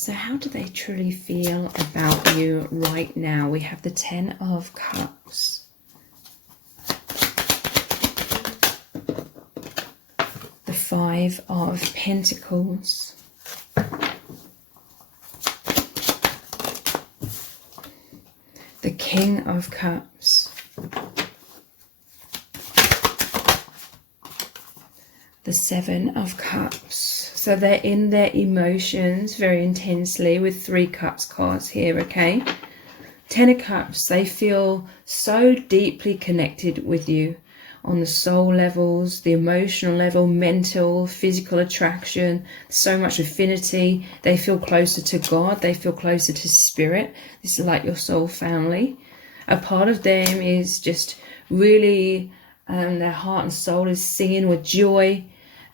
So how do they truly feel about you right now? We have the 10 of Cups. The 5 of Pentacles. The King of Cups. The 7 of Cups. So they're in their emotions very intensely with 3 Cups cards here, okay? 10 of Cups, they feel so deeply connected with you on the soul levels, the emotional level, mental, physical attraction, so much affinity. They feel closer to God. They feel closer to spirit. This is like your soul family. A part of them is just really, their heart and soul is singing with joy.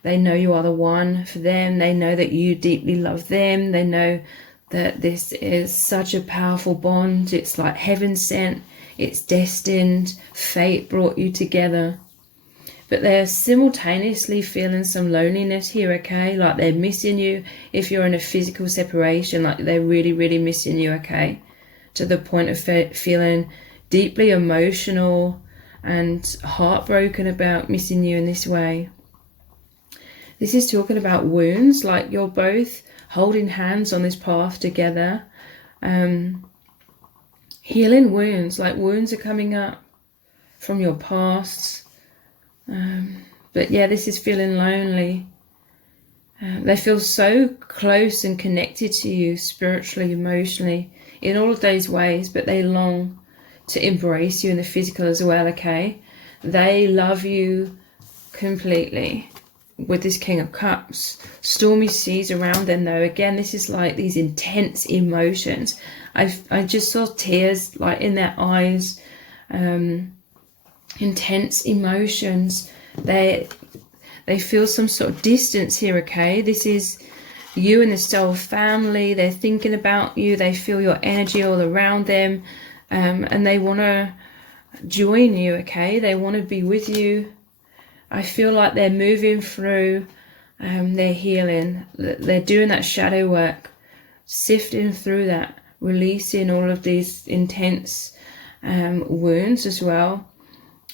They know you are the one for them. They know that you deeply love them. They know that this is such a powerful bond. It's like heaven sent. It's destined. Fate brought you together. But they're simultaneously feeling some loneliness here, okay? Like they're missing you. If you're in a physical separation, like they're really, really missing you, okay? To the point of feeling deeply emotional and heartbroken about missing you in this way. This is talking about wounds, like you're both holding hands on this path together. Healing wounds, like wounds are coming up from your past. But yeah, this is feeling lonely. They feel so close and connected to you spiritually, emotionally, in all of those ways, but they long to embrace you in the physical as well, okay? They love you completely. With this King of Cups, stormy seas around them though. Again, this is like these intense emotions. I just saw tears like in their eyes. Intense emotions. They feel some sort of distance here, okay? This is you and the soul family. They're thinking about you. They feel your energy all around them, and they want to join you, okay? They want to be with you. I feel like they're moving through their healing. They're doing that shadow work, sifting through that, releasing all of these intense wounds as well.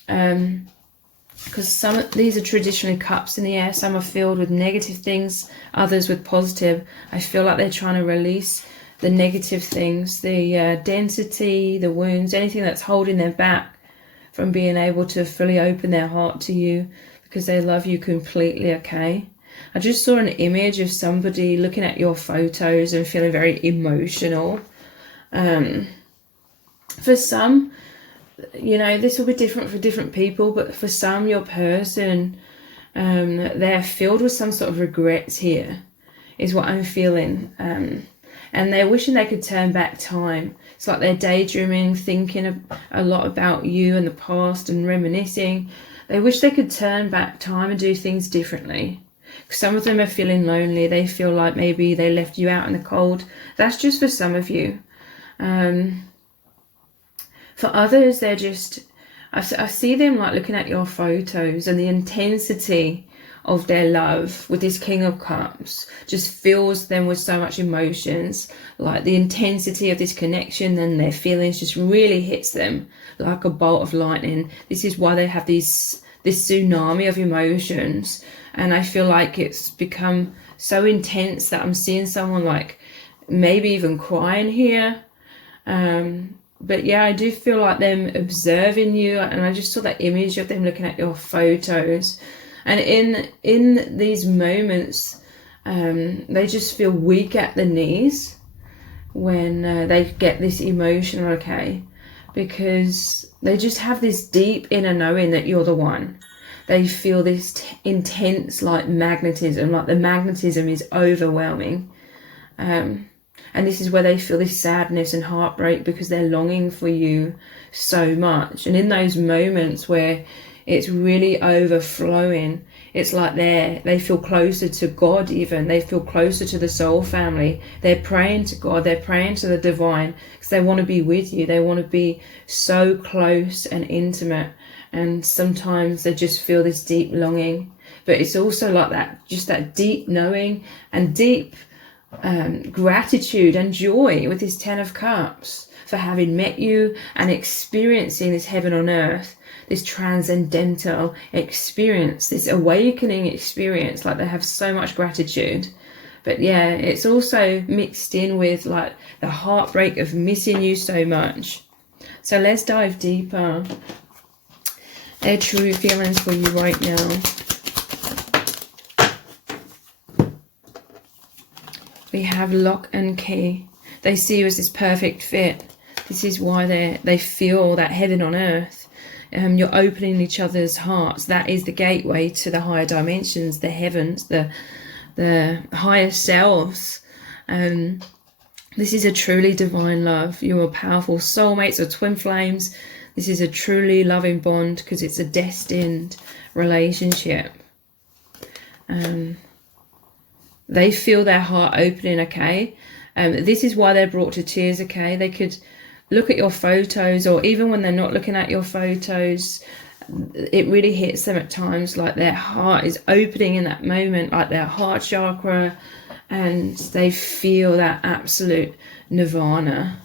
Because these are traditionally cups in the air. Some are filled with negative things, others with positive. I feel like they're trying to release the negative things, the density, the wounds, anything that's holding them back from being able to fully open their heart to you, because they love you completely, okay? I just saw an image of somebody looking at your photos and feeling very emotional. For some, you know, this will be different for different people, but for some, your person, they're filled with some sort of regrets here, is what I'm feeling. And they're wishing they could turn back time. It's like they're daydreaming, thinking a lot about you and the past and reminiscing. They wish they could turn back time and do things differently. Some of them are feeling lonely. They feel like maybe they left you out in the cold. That's just for some of you. For others, they're just, I see them like looking at your photos, and the intensity of their love with this King of Cups just fills them with so much emotions. Like the intensity of this connection and their feelings just really hits them like a bolt of lightning. This is why they have this tsunami of emotions. And I feel like it's become so intense that I'm seeing someone like maybe even crying here. But yeah, I do feel like them observing you, and I just saw that image of them looking at your photos. And in these moments, they just feel weak at the knees when they get this emotion, okay? Because they just have this deep inner knowing that you're the one. They feel this intense like magnetism, like the magnetism is overwhelming. And this is where they feel this sadness and heartbreak, because they're longing for you so much. And in those moments where it's really overflowing, it's like they feel closer to God even. They feel closer to the soul family. They're praying to God. They're praying to the divine, because they want to be with you. They want to be so close and intimate. And sometimes they just feel this deep longing. But it's also like that, just that deep knowing and deep gratitude and joy with this Ten of Cups for having met you and experiencing this heaven on earth, this transcendental experience, this awakening experience. Like, they have so much gratitude. But yeah, it's also mixed in with like the heartbreak of missing you so much. So let's dive deeper. Their true feelings for you right now. We have lock and key. They see you as this perfect fit. This is why they feel that heaven on earth. You're opening each other's hearts. That is the gateway to the higher dimensions, the heavens, the higher selves. This is a truly divine love. You are powerful soulmates or twin flames. This is a truly loving bond because it's a destined relationship. They feel their heart opening, okay? This is why they're brought to tears, okay? They could look at your photos, or even when they're not looking at your photos, it really hits them at times, like their heart is opening in that moment, like their heart chakra, and they feel that absolute nirvana.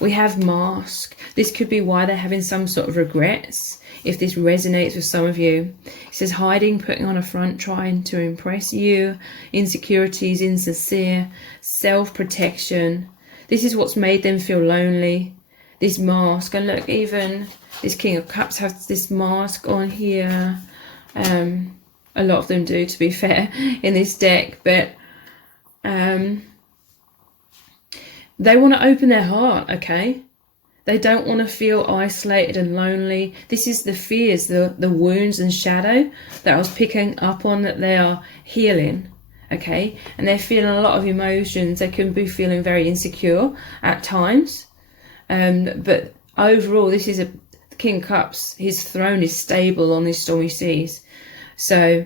We have mask. This could be why they're having some sort of regrets. If this resonates with some of you, it says hiding, putting on a front, trying to impress you, insecurities, insincere, self-protection. This is what's made them feel lonely. This mask, and look, even this King of Cups has this mask on here. A lot of them do, to be fair, in this deck, but they want to open their heart, okay? They don't want to feel isolated and lonely. This is the fears, the wounds and shadow that I was picking up on, that they are healing, okay? And they're feeling a lot of emotions. They can be feeling very insecure at times. But overall, this is a King of Cups. His throne is stable on these stormy seas. So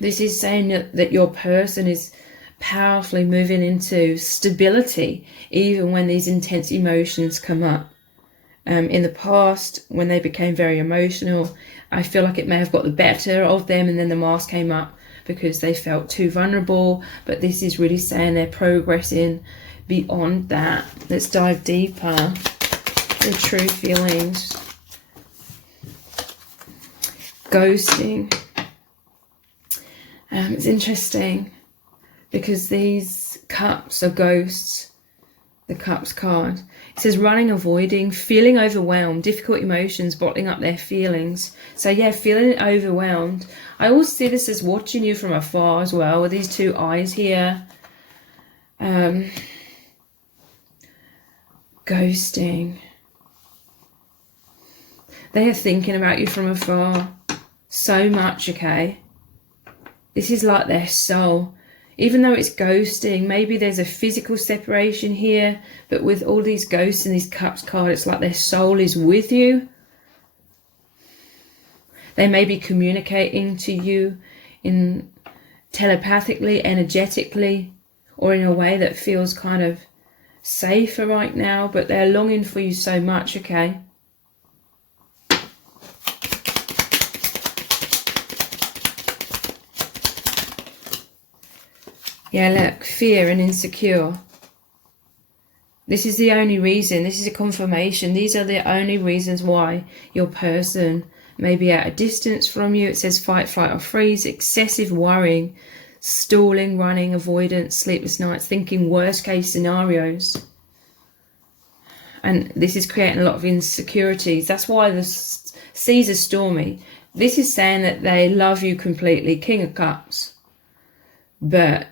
this is saying that your person is powerfully moving into stability, even when these intense emotions come up. In the past, when they became very emotional, I feel like it may have got the better of them, and then the mask came up because they felt too vulnerable. But this is really saying they're progressing beyond that. Let's dive deeper. The true feelings. Ghosting. It's interesting because these cups are ghosts. The Cups card. It says running, avoiding, feeling overwhelmed, difficult emotions, bottling up their feelings. So yeah, feeling overwhelmed. I always see this as watching you from afar as well, with these two eyes here. Ghosting. They are thinking about you from afar so much, okay? This is like their soul. Even though it's ghosting, maybe there's a physical separation here, but with all these ghosts and these Cups card, it's like their soul is with you. They may be communicating to you in telepathically, energetically, or in a way that feels kind of safer right now, but they're longing for you so much, okay? Yeah, look, fear and insecure. This is the only reason. This is a confirmation. These are the only reasons why your person may be at a distance from you. It says fight, flight, or freeze, excessive worrying, stalling, running, avoidance, sleepless nights, thinking worst case scenarios. And this is creating a lot of insecurities. That's why the seas are stormy. This is saying that they love you completely, King of Cups. But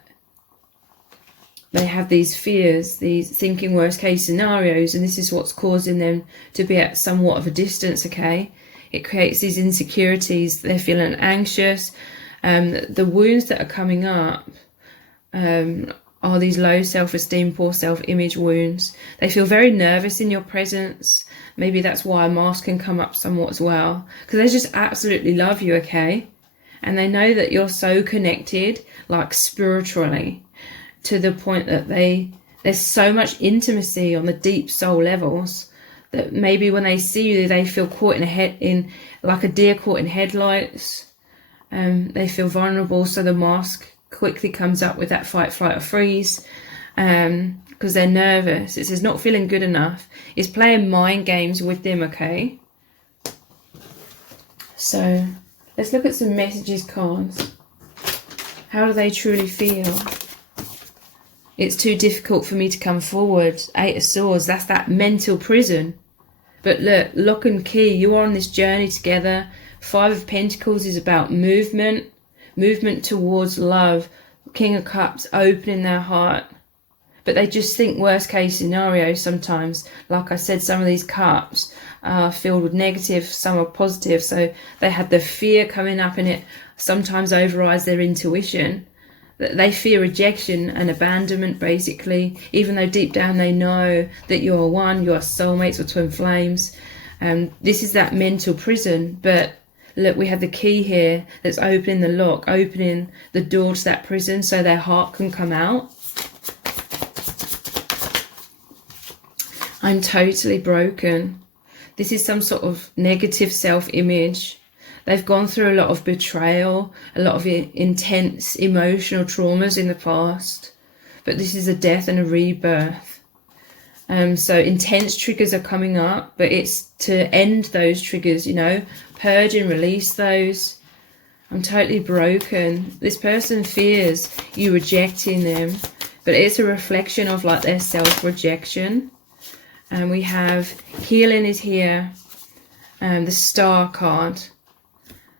they have these fears, these thinking worst case scenarios, and this is what's causing them to be at somewhat of a distance, okay? It creates these insecurities. They're feeling anxious. The wounds that are coming up are these low self-esteem, poor self-image wounds. They feel very nervous in your presence. Maybe that's why a mask can come up somewhat as well, because they just absolutely love you, okay? And they know that you're so connected, like spiritually, to the point that there's so much intimacy on the deep soul levels that maybe when they see you, they feel caught like a deer caught in headlights. They feel vulnerable, so the mask quickly comes up with that fight, flight or freeze, because they're nervous. It says not feeling good enough. It's playing mind games with them, okay? So let's look at some messages cards. How do they truly feel? It's too difficult for me to come forward. 8 of Swords, that's that mental prison. But look, lock and key, you are on this journey together. 5 of Pentacles is about movement towards love. King of Cups, opening their heart. But they just think worst case scenario sometimes. Like I said, some of these cups are filled with negative, some are positive. So they had the fear coming up, and it sometimes overrides their intuition. They fear rejection and abandonment, basically, even though deep down they know that you're one, you're soulmates or twin flames. This is that mental prison. But look, we have the key here that's opening the lock, opening the door to that prison so their heart can come out. I'm totally broken. This is some sort of negative self-image. They've gone through a lot of betrayal, a lot of intense emotional traumas in the past. But this is a death and a rebirth. So intense triggers are coming up, but it's to end those triggers, you know, purge and release those. I'm totally broken. This person fears you rejecting them, but it's a reflection of like their self-rejection. And we have healing is here, the Star card.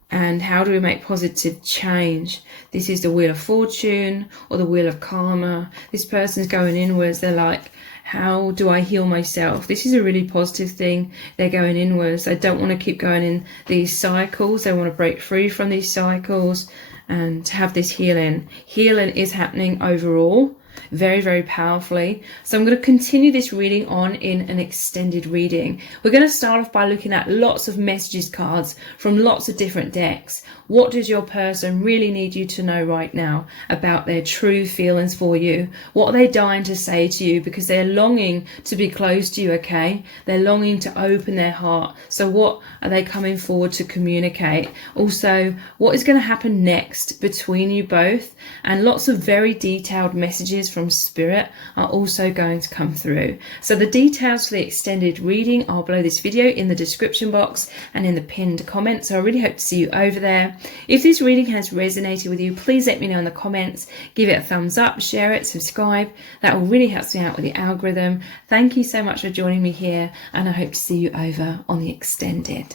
And how do we make positive change? This is the Wheel of Fortune or the Wheel of Karma. This person's going inwards. They're like, how do I heal myself? This is a really positive thing. They're going inwards. They don't want to keep going in these cycles. They want to break free from these cycles and have this healing. Healing is happening overall. Very, very powerfully. So I'm going to continue this reading on in an extended reading. We're going to start off by looking at lots of messages cards from lots of different decks. What does your person really need you to know right now about their true feelings for you? What are they dying to say to you? Because they're longing to be close to you, okay? They're longing to open their heart. So what are they coming forward to communicate? Also, what is going to happen next between you both? And lots of very detailed messages from Spirit are also going to come through. So the details for the extended reading are below this video in the description box and in the pinned comment. So I really hope to see you over there. If this reading has resonated with you, please let me know in the comments. Give it a thumbs up, share it, subscribe. That will really help me out with the algorithm. Thank you so much for joining me here, and I hope to see you over on the extended.